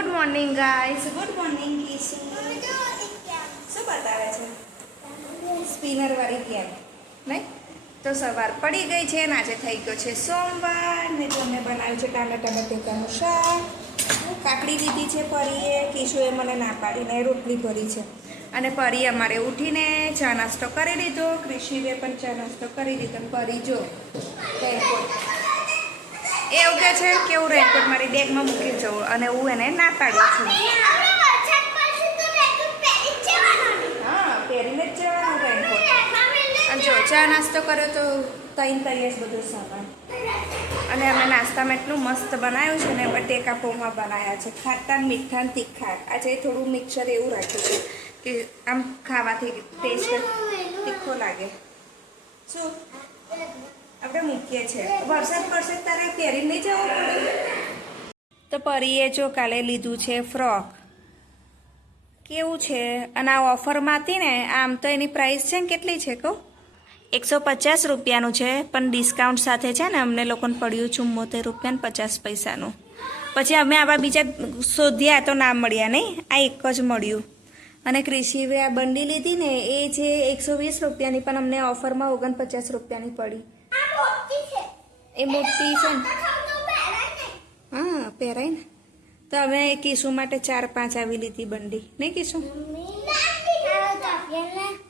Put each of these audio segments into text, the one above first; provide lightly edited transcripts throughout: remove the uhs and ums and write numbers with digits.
Good morning guys. Good morning Kishu. શું બતાવે છે? સ્પિનર વાળી ગેમ નહીં? તો સવાર પડી ગઈ છે અને આજે થઈ ગયો છે સોમવાર ને તમને બનાવ્યું છે ટામેટા બટેકાનું શાક. કાકડી લીધી છે પરીએ, કિશુએ મને ના પાડીને રોટલી ભરી છે. અને પરી અમારે ઉઠીને ચા નાસ્તો કરી લીધો, ક્રિશીએ પણ ચા નાસ્તો કરી લીધો. પરી જો રેનકોટ એવું કે છે કે હું રેનકોટ મારી બેગમાં મૂકી જવું અને હું એને ના પાડું છું. હા, પહેરીને જ જવાનું રેનકોટ. અને જો ચા નાસ્તો કર્યો તો તૈન તૈયાર બધું સામાન. અને અમે નાસ્તામાં એટલું મસ્ત બનાવ્યું છે ને, બટેકા પૌવા બનાવ્યા છે, ખાટા મીઠા તીખા. આજે થોડું મિક્સર એવું રાખ્યું છે કે આમ ખાવાથી ટેસ્ટ તીખો લાગે. શું આપણે મૂકીએ છીએ. વરસાદ પડશે તારે પહેરી નહીં જવું પડે. તો પરીએ જો કાલે લીધું છે ફ્રોક. કેવું છે? અને આ ઓફરમાં હતી ને, આમ તો એની પ્રાઇસ છે ને કેટલી છે કહું? 150 રૂપિયાનું છે, પણ ડિસ્કાઉન્ટ સાથે છે ને અમને લોકોને પડ્યું 74 રૂપિયા ને 50 પૈસાનું. પછી અમે આવા બીજા શોધ્યા તો ના મળ્યા નહીં, આ એક જ મળ્યું. અને ક્રિશીએ આ બંડી લીધી ને એ છે 120 રૂપિયાની, પણ અમને ઓફરમાં 49 રૂપિયાની પડી. એ મોટી છે ને, હા પહેરાય ને. તો અમે કિશુ માટે 4-5 આવી લીધી બંડી નહીં કિશુ?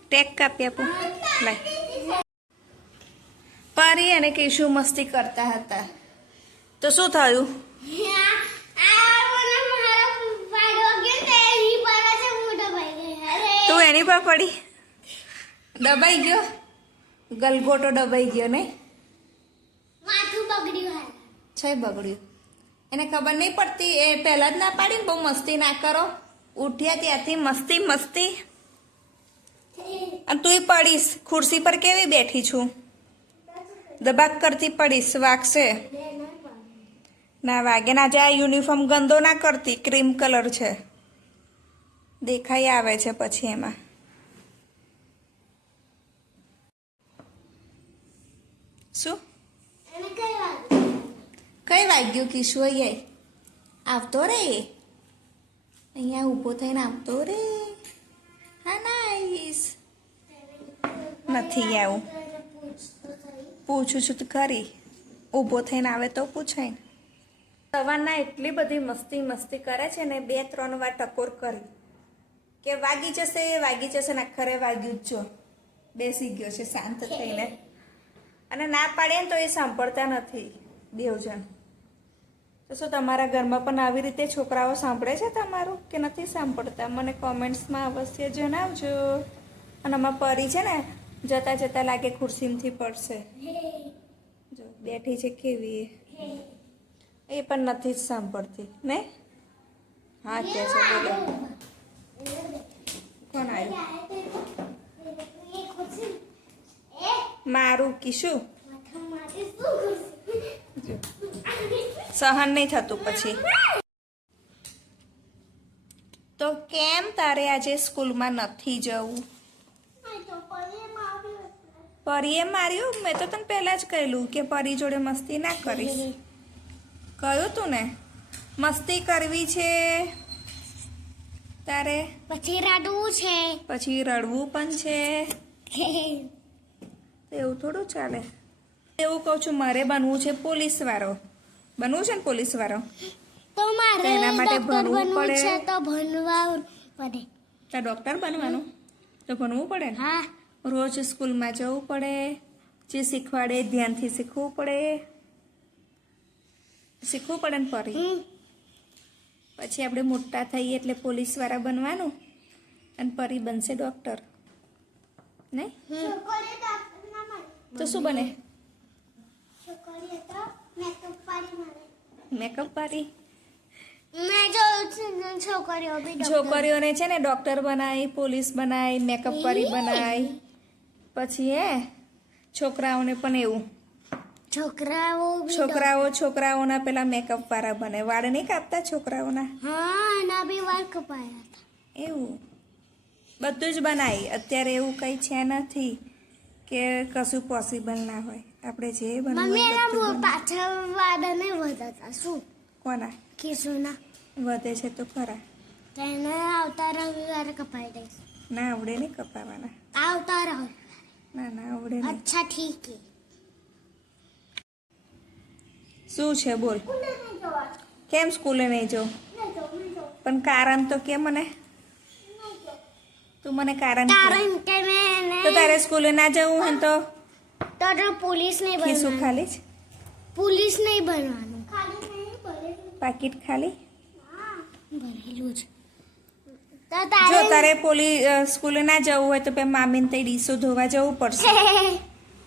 ટેક કાપી આપું લાય. પરી અને કિશુ મસ્તી કરતા હતા તો શું થયું? તું એની પર પડી, દબાઈ ગયો, ગલગોટો દબાઈ ગયો ને છે બગડ્યું. એને ખબર નહીં પડતી, એ પહેલા જ ના પાડી. બહુ મસ્તી ના કરો, ઉઠ્યા ત્યાંથી મસ્તી મસ્તી. અને તું પડીશ. ખુરશી પર કેવી બેઠી છું, દબાક કરતી પડીશ, વાગશે ના વાગે ના. જાય યુનિફોર્મ ગંદો ના કરતી, ક્રીમ કલર છે, દેખાઈ આવે છે પછી એમાં. શું કઈ વાગ્યું કિશુ? અહીંયા આવતો રે, અહીંયા ઊભો થઈને આવતો રે. હા નાઈસ. નથી આવું, પૂછું છું તો ખરી. ઊભો થઈને આવે તો પૂછાય ને. સવારના એટલી બધી મસ્તી મસ્તી કરે છે ને, 2-3 વાર ટકોર કરી કે વાગી જશે ને ખરે વાગ્યું જ. જો બેસી ગયો છે શાંત થઈને. અને ના પાડે ને તો એ સાંભળતા નથી બેવજણ. તો શું તમારા ઘરમાં પણ આવી રીતે છોકરાઓ સાંભળે છે તમારું કે નથી સાંભળતા? મને કોમેન્ટ્સમાં અવશ્ય જણાવજો. અને આમાં પરી છે ને, જતા જતા લાગે ખુરશીમાંથી પડશે. જો બેઠી છે કેવી, એ પણ નથી જ સાંભળતી ને. હા કે છે, બોલો કોણ આવ્યું? મારું કિશુ સહન નહીં થતું પછી. તો કેમ તારે આજે સ્કૂલમાં નથી જવું? પરીએ માર્યું? મેં તો તને પહેલા જ કહેલું કે પરી જોડે મસ્તી ના કરીશ. કહ્યું તું ને મસ્તી કરવી છે તારે, પછી રડવું છે, પછી રડવું પણ છે. એવું થોડું ચાલે. એવું કહું છું, મારે બનવું છે પોલીસ વાળો. બનવું છે ને પોલીસ વાળો, તો મારે એના માટે ભણવું પડે. છે તો ભણવા પડે. તો ડૉક્ટર બનવાનું તો ભણવું પડે ને. હા, રોજ સ્કૂલમાં જવું પડે, જે શીખવાડે ધ્યાનથી શીખવું પડે. શીખવું પડે ને પરી. પછી આપણે મોટા થઈએ એટલે પોલીસ વાળા બનવાનું અને પરી બનશે ડૉક્ટર નહીં? તો શું બને? મેકઅપ પાડી. છોકરીઓને છે ને ડૉક્ટર બનાય, પોલીસ બનાય, મેકઅપ પાડી બનાય. પછી છોકરાઓને પણ એવું. છોકરાઓના પેલા મેકઅપ વાળા બને. વાળ નહીં કાપતા છોકરાઓના? હા, એના બી વાળ કપાયા હતા. એવું બધું જ બનાય. અત્યારે એવું કઈ છે નથી કે કશું પોસિબલ ના હોય. આપણે જે બનાવવું પાછળ વાળને વધારતા શું? કોના? કિશુના. વધે છે તો ખરા. તો એને આવતા રવિવારે કપાઈ દઈશ. ના આવડે નહીં કપાવાના. આવતા રવિ. ના આવડે નહીં. અચ્છા ઠીક હે. શું છે બોલ? કેમ સ્કૂલે નહીં જાઉં? પણ કારણ તો કે મને તું મને કારણ કે. કારણ કે મેં તો તારે સ્કૂલે ના જવું હોય ને તો પોલીસ નહીં ખીસું બનવાનું. ખાલી જ પોલીસ નહીં બનવાનું. પાકીટ ખાલી. ભરેલું જ. તો જો તારે તારે સ્કૂલે ના જવું હોય તો પેલા મામીને તઈ ડીસો ધોવા જવું પડશે.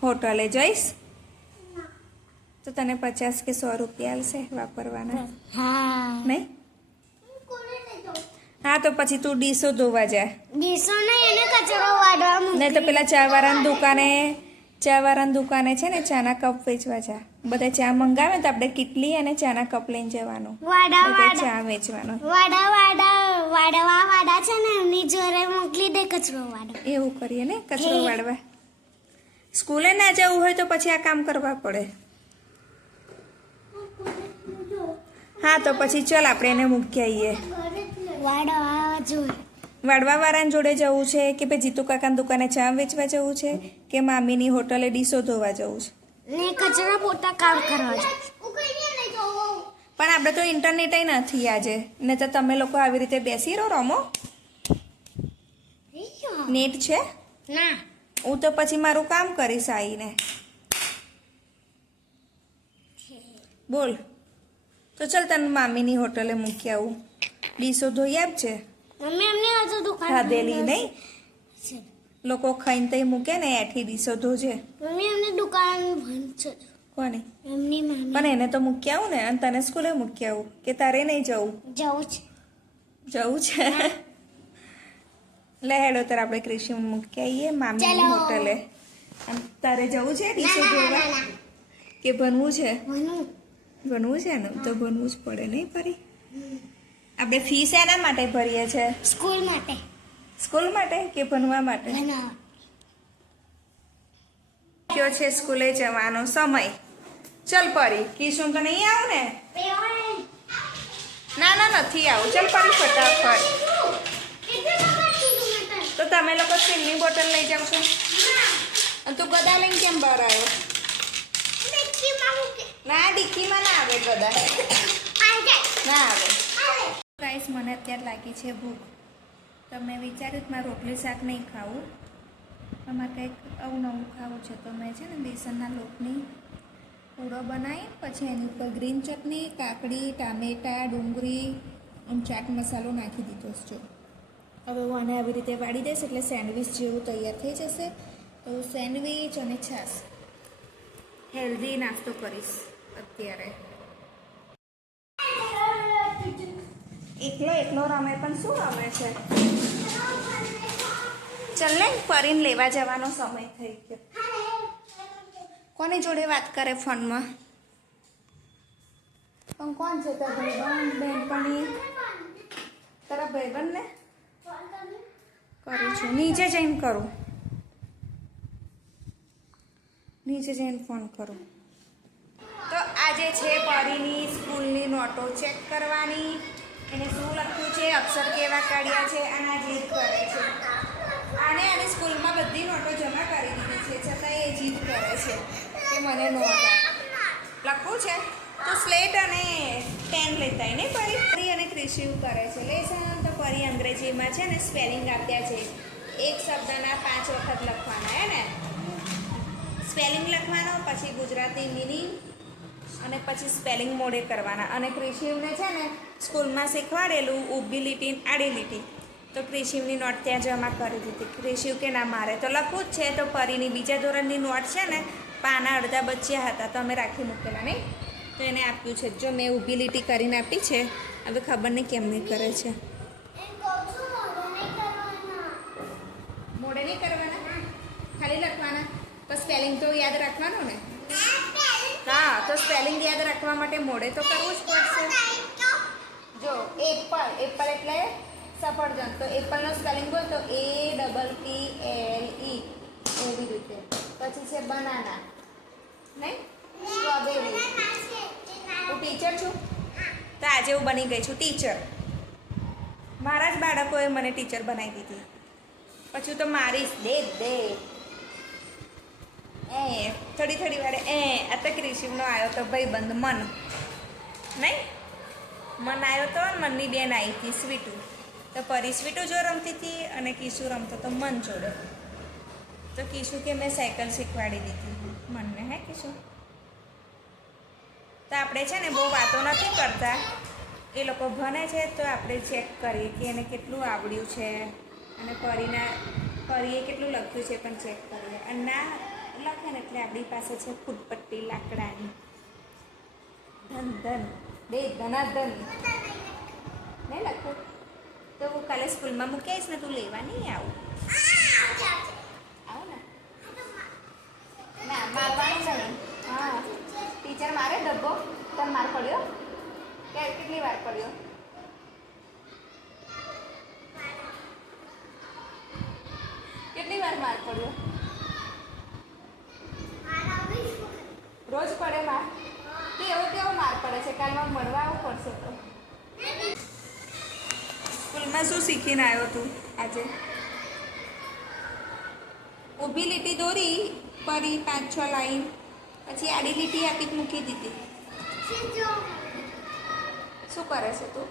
હોટલે જઈશ તો તને 50 કે 100 રૂપિયા આલશે વાપરવાના. હા. નહીં? હા તો પછી તું ડીસો ધોવા જા. દીસો નહીં એને કચરો વાળવા નહીં તો પેલા ચાવાળાની દુકાને છે ને ચાના કપ વેચવા જા. બધા ચા મંગાવે તો આપણે કિટલી અને ચાના કપ લઈને જવાનું. બધા ચા વેચવાનો. વાડા છે ને એમની જોડે મોકલી દે કચરો વાળો. એવું કરીએ ને કચરો વાળવા. સ્કૂલે ના જવું હોય તો પછી આ કામ કરવા પડે. હા તો પછી ચલ આપણે એને મૂકી આવીએ. વાડવા વાળાની જોડે જવું છે કે ભાઈ જીતુ કાકાની દુકાને ચા વેચવા જવું છે કે મામીની હોટલે ડીસો ધોવા જવું છે. ને કચરા પોતા કામ કરવા છે. પણ આપણે તો ઇન્ટરનેટ નથી આજે. ને તો તમે લોકો આવી રીતે બેસી રહો રમો. નેટ છે? ના. હું તો પછી મારું કામ કરીશ આવીને. બોલ તો ચલ તને મામીની હોટલે મૂકી આવું. ડીસો ધોઈ આપજે. મમ્મી એમને હજુ દુકાન ખાધેલી નહીં લોકો ખાઈને તઈ મૂકે ને એઠી ડીસો ધોજે. મમ્મી એમને દુકાન બંધ છે. કોની? એમની મામી. પણ એને તો મૂકી આવું ને અને તને સ્કૂલે મૂકી આવું કે તારે નહીં જવું? જવું છે. જવું છે. લે હેડો તાર આપણે કૃષિ મૂકી આવીએ મામીની ચાલો. હોટલે. અને તારે જવું છે ડીસો ધોવા કે ભણવું છે? ભણવું છે ને તો ભણવું જ પડે નહીં ફરી. આપણે ફીસ એના માટે ભરીએ છે? સ્કૂલ માટે. સ્કૂલ માટે કે ભણવા માટે? કયો છે સ્કૂલે જવાનો સમય. ચલ પરી કિશુન તો નહીં આવું ને? ના નથી આવું. ચલ પરી ફટાફટ. તો તમે લોકો સ્ટીલની બોટલ લઈ જાવ છો અને તું ગદા લઈને કેમ બહાર આવ્યો? ના ડિક્કીમાં ના આવે ગદા. ના આવે. ગાઈસ મને અત્યારે લાગી છે ભૂખ. તો મેં વિચાર્યું કે મારે રોટલી શાક નહીં ખાવું, અમારે કંઈક આવું નવું ખાવું છે. તો મેં છે ને બેસનના લોટની પૂડો બનાવી પછી એની ઉપર ગ્રીન ચટણી, કાકડી, ટામેટાં, ડુંગળી અને ચાટ મસાલો નાખી દીધો છે. હવે હું આને આવી રીતે વાળી દઈશ એટલે સેન્ડવિચ જેવું તૈયાર થઈ જશે. તો સેન્ડવિચ અને છાશ હેલ્ધી નાસ્તો કરીશ અત્યારે. એકલો રમે પણ શું રમે છે? ચલ ને પરીને લેવા જવાનો સમય થઈ ગયો. કોની જોડે વાત કરે ફોનમાં? પણ કોણ છે? તારા ભાઈબંધ બેનપણી? તારા ભાઈબંધ ને કરું છું. નીચે જઈને કરું. નીચે જઈને ફોન કરું. તો આજે છે પરીની સ્કૂલની નોટો ચેક કરવાની. એને શું લખ્યું છે, અક્ષર કેવા કાઢ્યા છે અને આ જીદ કરે છે. આની સ્કૂલમાં બધી નોટો જમા કરી દીધી છે છતાં એ જીદ કરે છે કે મને નોટ લખવું છે. તો સ્લેટ અને પેન લેતા નહીં પરી અને ક્રિશિવ કરે છે. લેસન તો પરી અંગ્રેજીમાં છે ને સ્પેલિંગ આપ્યા છે. એક શબ્દના 5 વખત લખવાના હે ને. સ્પેલિંગ લખવાનો, પછી ગુજરાતી મિનિંગ અને પછી સ્પેલિંગ મોડે કરવાના. અને ક્રિશિવને છે ને સ્કૂલમાં શીખવાડેલું ઊભી લીટી આડી લીટી. તો ક્રિશિવની નોટ ત્યાં જમા કરી દીધી. ક્રિશિવ કે ના મારે તો લખવું જ છે. તો પરીની બીજા ધોરણની નોટ છે ને પાના અડધા બચ્યા હતા તો અમે રાખી મૂકેલા નહીં, તો એને આપ્યું છે. જો મેં ઊભી લીટી કરીને આપી છે. હવે ખબર નહીં કેમ નહીં કરે છે. મોડે નહીં કરવાના, ખાલી લખવાના. તો સ્પેલિંગ તો યાદ રાખવાનું ને. હા તો સ્પેલિંગ યાદ રાખવા માટે મોડે તો કરવું જ પડશે. જો એપલ એટલે સફરજન. તો એપલનો સ્પેલિંગ બોલ તો APPLE એવી રીતે. પછી છે બનાના નહીં, સ્ટ્રોબેરી. હું ટીચર છું તો આજે હું બની ગઈ છું ટીચર. મારા જ બાળકોએ મને ટીચર બનાવી દીધી. પછી તો મારીશ દે થોડી વારે આ તો ક્રિશિવનો આવ્યો તો ભાઈબંધ મન નહીં મન આવ્યો તો મનની બેન આવી હતી સ્વીટુ. તો પરી સ્વીટુ જો રમતી હતી અને કિશુ રમતો તો મન જોડે. તો કિશુ કે મેં સાયકલ શીખવાડી દીધી મનને. હે કિશુ? તો આપણે છે ને બહુ વાતો નથી કરતા. એ લોકો ભણે છે તો આપણે ચેક કરીએ કે એને કેટલું આવડ્યું છે અને પરીએ કેટલું લખ્યું છે પણ ચેક કરીએ. અને ના લખે ને એટલે આપણી પાસે છે ફૂટપટ્ટી લાકડાની. ધન બે ધનાધન નહીં લખું તો હું કાલે સ્કૂલમાં મૂકી આવીશ ને તું લેવા નહીં આવું. આવો ને ના મારવાનું નહીં. હા ટીચર મારે ડબ્બો તને માર પડ્યો કેટલી વાર પડ્યો? કેટલી વાર માર પડ્યો? રોજ પડે માર? કેવો માર પડે છે? કાલમાં મળવા આવવું પડશે. તો સ્કૂલમાં શું શીખીને આવ્યો તું આજે? ઊભી લીટી દોરી પરી 5-6 લાઈન, પછી આડી લીટી આપી મૂકી દીધી. શું કરે છે તું?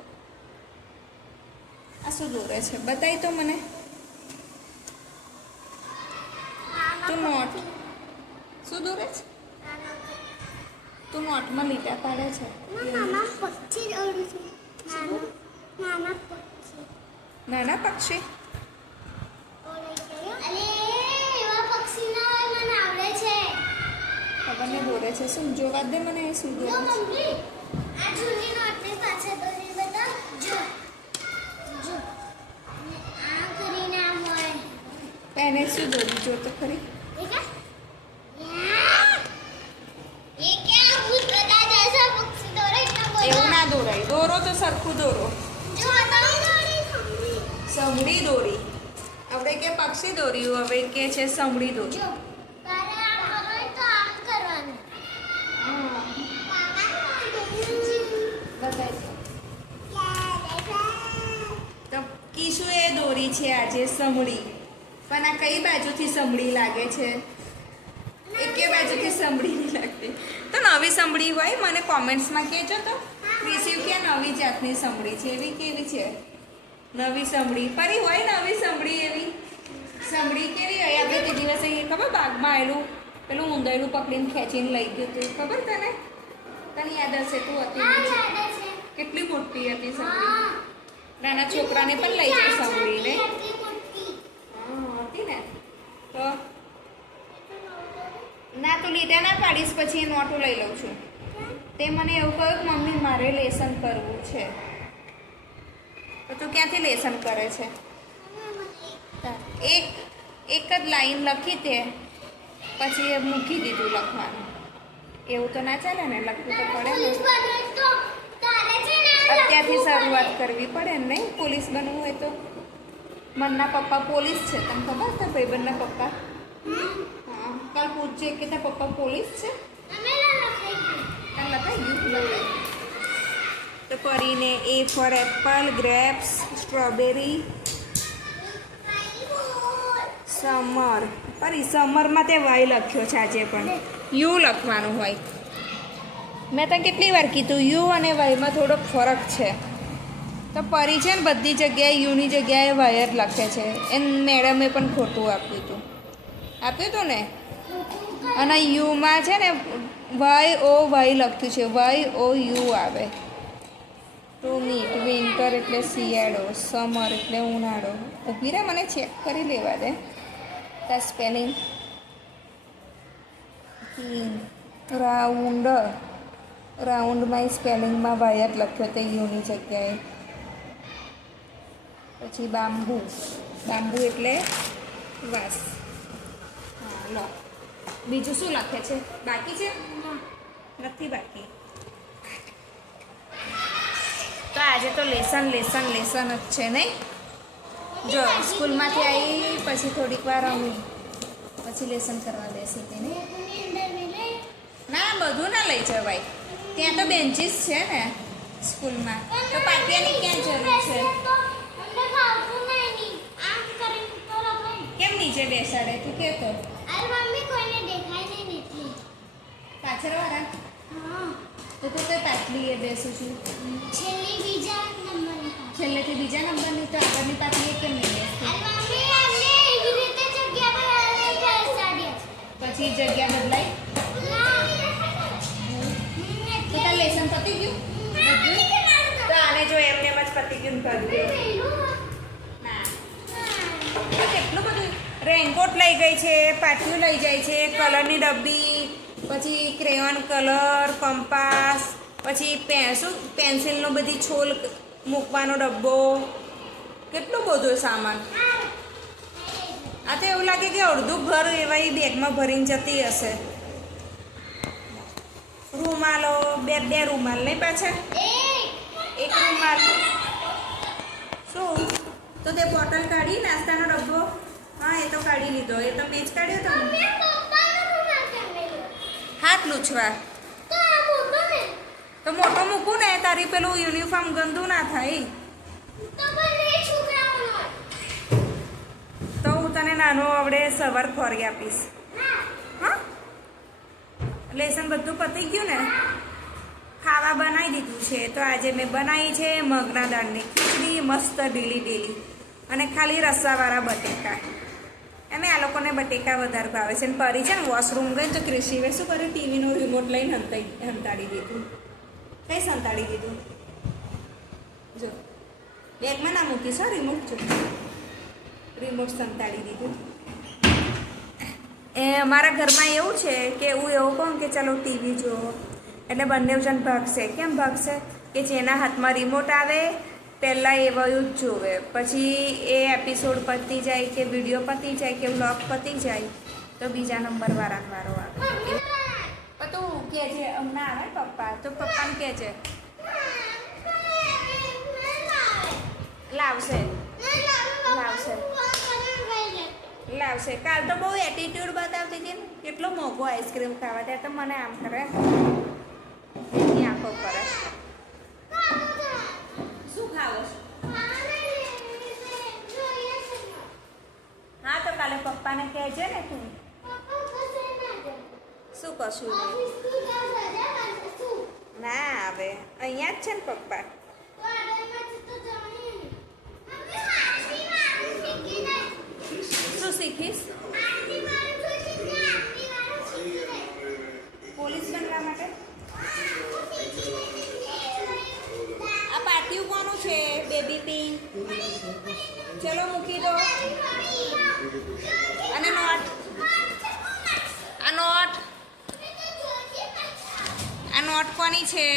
આ શું દોરે છે બતાવી તો મને. તું નોટ શું દોરે છે? તું નોટમાં લીટા પાડે છે. નાના પક્ષી ખબર ને દોરે છે. શું જોવા દે મને શું દોરે છે. એને શું દોરી જો તો ખરી. એવું ના દોરાય. દોરો તો સરખું દોરો. સમડી દોરી. હવે કે પક્ષી દોર્યું, હવે કે છે સમડી દોરી. તો કિશુ એ દોરી છે આજે સમડી. પણ આ કઈ બાજુથી સમડી લાગે છે? એકે બાજુથી સમડી નહીં લાગતી. તો નવી સમડી હોય મને કોમેન્ટ્સમાં કહેજો. તો રિસીવ કે નવી જાતની સમડી છે એવી કેવી છે? નવી સમડી પરી હોય નવી સમડી એવી સમડી કેવી હોય? આપણે તે દિવસે ખબર બાગમાં આવેલું પેલું ઊંધાયલું પકડીને ખેંચીને લઈ ગયું હતું ખબર તને? તને યાદ હશે તું હતી કેટલી મોટી હતી સમડી. નાના છોકરાને પણ લઈ જાય સમડીને. હા હતી ને. તો ના તું લીટા ના પાડીશ પછી એ નોટો લઈ લઉં છું. તે મને એવું કહ્યું કે મમ્મી મારે લેસન કરવું છે. તો તું ક્યાંથી લેસન કરે છે? એક જ લાઈન લખી તે પછી એ મૂકી દીધું લખવાનું. એવું તો ના ચાલે ને. લખવું તો પડે ને. અત્યારથી શરૂઆત કરવી પડે ને નહીં? પોલીસ બનવું હોય તો. મનના પપ્પા પોલીસ છે તને ખબર? તાર ભાઈબંધના પપ્પા. હા કાલ પૂછજે કે તાર પપ્પા પોલીસ છે. તને લખાઈ ગયું? તો પરીને A four Apple, grapes, strawberry, summer. પરી સમરમાં તે વાય લખ્યો છે આજે પણ યુ લખવાનું હોય. મેં તને કેટલી વાર કીધું યુ અને વાયમાં થોડોક ફરક છે. તો પરી છે ને બધી જગ્યાએ યુની જગ્યાએ વાય જ લખે છે. એને મેડમે પણ ખોટું આપ્યું હતું ને. અને યુમાં છે ને વાય લખ્યું છે. YOU આવે. ટુ મીટ વિન્ટર એટલે શિયાળો, સમર એટલે ઉનાળો. ઊભી રહે મને ચેક કરી લેવા દે તાર સ્પેલિંગ. રાઉન્ડમાં સ્પેલિંગમાં વાય જ લખ્યો તે યુની જગ્યાએ. પછી બાંબુ એટલે વાસ. હા લો બીજું શું લખે છે? બાકી છે? નથી બાકી. તો આજે તો લેસન જ છે નહીં? જો સ્કૂલમાંથી આવી પછી થોડીક વાર રમી પછી લેસન કરવા બેસી હતી ને. ના બધું ના લઈ જવાય. ત્યાં તો બેન્ચીસ છે ને સ્કૂલમાં તો પાટિયાની ક્યાં જરૂર છે અમને ખાવતું નહીં આમ કરીને તો લખાય કેમ નીચે બેસાડે તું કે તો અરે મમ્મી કોઈને દેખાય નહીં એટલે પાછળવાળા હા તો તું કઈ પાટલી એ બેસું છું છેલ્લી બીજા નંબરની પાસે. છેલ્લેથી બીજા નંબરની તો આગળની પાટલી એ કેમ નહીં બેસતી અરે મમ્મી અમને એવી રીતે જગ્યા પર લઈ બેસાડ્યા છે. પછી જગ્યા બદલાઈ તો તાર લેસન પતી ગયું તો આને જો એમને એમ જ પતી ગયું કરી દે ના તો કેટલું બધું રેનકોટ લઈ ગઈ છે પાટિયું લઈ જાય છે કલરની ડબ્બી પછી ક્રેયોન કલર કંપાસ પછી શું પેન્સિલનો બધી છોલ મૂકવાનો ડબ્બો કેટલું બધું સામાન આ તો એવું લાગે કે અડધું ઘર એવા એ બેગમાં ભરીને જતી હશે રૂમાલો બે રૂમાલ નહીં પાછા એક રૂમાલ શું તો તે બોટલ કાઢી નાસ્તાનો ડબ્બો હા એ તો કાઢી લીધો એ તો મેં જ કાઢ્યો તો હાથ લૂછવા તો મોટો મૂકું ને તારી પેલું યુનિફોર્મ ગંદુ ના થાય તો હું તને નાનો આવડે સવાર ખોરી આપીશ હા લેસન બધું પતી ગયું ને ખાવા બનાવી દીધું છે તો આજે મેં બનાવી છે મગના દાળની ખીચડી મસ્ત ઢીલી અને ખાલી રસાવાળા બટેકા એમે આ લોકોને બટેકા વધારે ભાવે છે અને પરી છે ને વોશરૂમ ગઈ તો ક્રિશીવે શું કર્યું ટીવીનો રિમોટ લઈને હંતાડી દીધું કઈ સંતાડી દીધું જો બેગમાં ના મૂકીશ હો રિમોટ જો રિમોટ સંતાડી દીધું એ અમારા ઘરમાં એવું છે કે હું એવું કહું કે ચાલો ટીવી જુઓ એટલે બંને જણ ભાગશે કેમ ભાગશે કે જેના હાથમાં રિમોટ આવે પહેલાં એ વયું જ જોવે પછી એ એપિસોડ પતી જાય કે વિડીયો પતી જાય કે વ્લોગ પતી જાય તો બીજા નંબર વારો આવે તું કહે છે હમણાં આવે પપ્પા તો પપ્પાને કહે છે લાવશે કાલ તો બહુ એટીટ્યુડ બતાવતી હતી ને કેટલો મોંઘો આઈસ્ક્રીમ ખાવા ત્યાં તો મને આમ કરે એની આંખો કરે શું ખાવો હા તો કાલે પપ્પાને કહેજે ને તું શું કશું ના આવે અહીંયા જ છે ને પપ્પા શું શીખીશ પોલીસ બનવા માટે આ પાટિયું કોનું છે બેબી પિંક ચલો મૂકી દો અને નોટ આ નોટ કોની છે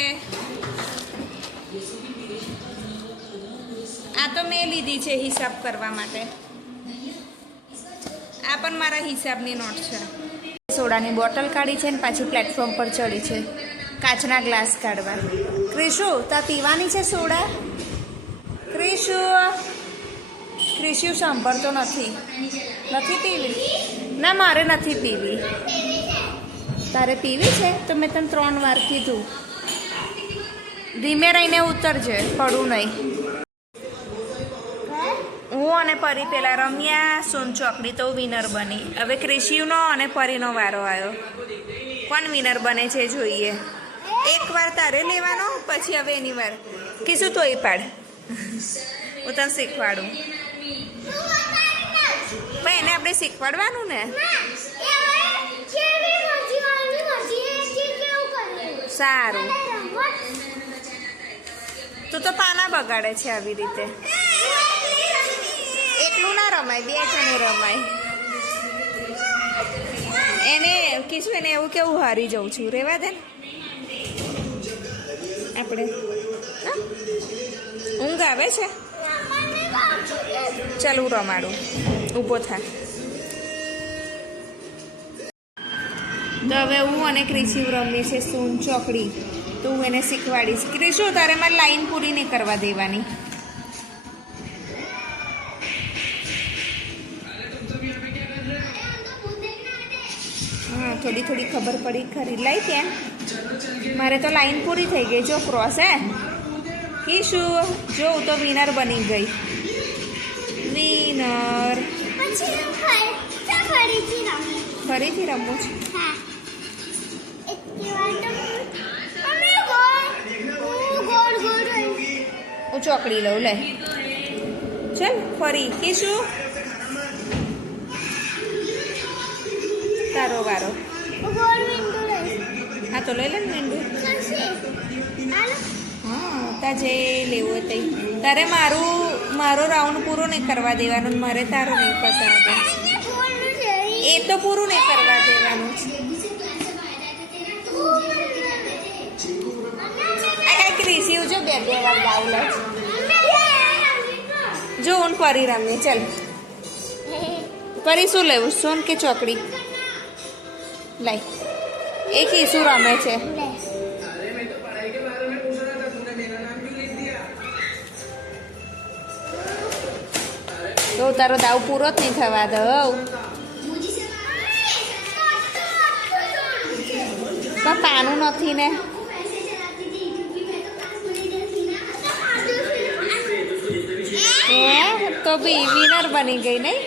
આ તો મેં લીધી છે હિસાબ કરવા માટે આ પણ મારા હિસાબની નોટ છે સોડાની બોટલ કાઢી છે ને પાછી પ્લેટફોર્મ પર ચડી છે કાચના ગ્લાસ કાઢવા ક્રિશુ તા પીવાની છે સોડા ક્રિશુ સાંભળતો નથી પીવી ના મારે નથી પીવી તારે પીવી છે તો મેં તને 3 વાર કીધું ધીમે રહીને ઉતરજે પડું નહીં હું અને પરી પેલા રમ્યા સોન ચોકડી તો વિનર બની હવે ક્રિશિવનો અને પરીનો વારો આવ્યો કોણ વિનર બને છે જોઈએ એકવાર તારે લેવાનો પછી હવે એની વાર કીધું તો એ પાડ હું તને શીખવાડું પણ એને આપણે શીખવાડવાનું ને સારું તું તો પાના બગાડે છે આવી રીતે એકલું ના રમાય 2 જણે રમાય એને કીધું એને એવું કેવું હારી જાઉં છું રેવા દે આપણે ઊંઘ આવે છે ચાલ હું રમાડું ઊભો થા તો હવે હું અને ક્રિશિવ રમીએ છે સોન ચોકડી તો હું એને શીખવાડીશ ક્રિશુ તારે મારે લાઈન પૂરી નહીં કરવા દેવાની હા થોડી ખબર પડી ખરી લઈ ત્યાં મારે તો લાઈન પૂરી થઈ ગઈ જો ક્રોસ હે કીશુ જો હું તો વિનર બની ગઈ વિનર પછી ફરીથી રમીએ. ફરીથી રમવું છે હા. એટલી વાર તો મમ્મી ગોળ રહી. હું ચોકડી લઉં લે ચલ ફરી કીશુ તારો વારો ગોળ વિંડો રહી. હા તો લઈ લે ને મેંદુ ચાલશે. હાલો. હા તા જે લેવું હોય તે તારે મારો રાઉન્ડ પૂરો નહીં કરવા દેવાનો ને મારે તારો નહીં પતાવવાનો અહીંયા ગોળનું છે. એ તો પૂરું નહીં કરવા દેવાનું આ ક્રિસી જો બે વાર ગાવ લે જો હું પરી રમીએ ચાલ પરી શું લેવું સોન કે ચોકડી લાઈ એ શું રમે છે તો તારો દાવ પૂરો જ નહીં થવા દઉં પણ પાનું નથી ને હે તો બી વિનર બની ગઈ નહીં